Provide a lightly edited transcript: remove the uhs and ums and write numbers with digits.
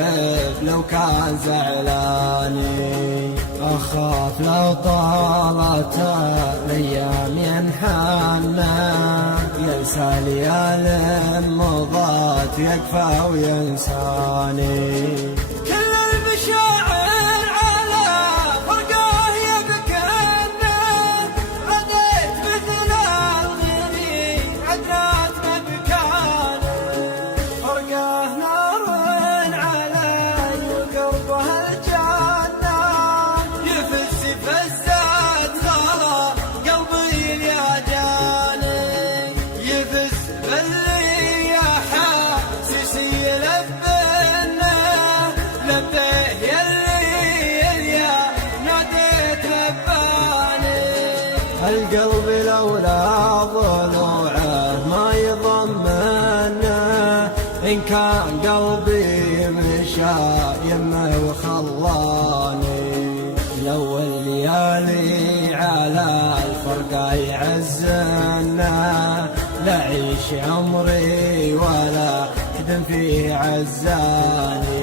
يحب لو كان زعلاني. أخاف لو طالت الأيام ينحنى ينسى ليال مضات يكفى وينساني. كل المشاعر على فرقاه يبكينا رديت مثل الغني عدنات مبكانا. فرقاه نار علي وقربه الجنة يفز فزات غلا قلبي يا جاني. يفز باللي يا حاسسي يلبنا لبيه يلي يا ناديت لباني. القلب لولا ضلوعه ما يضمنه إن كان قلبي مشى يمه وخلاني. لو الليالي على الفرقة يعزنا لا عيش عمري ولا كدم فيه عزاني.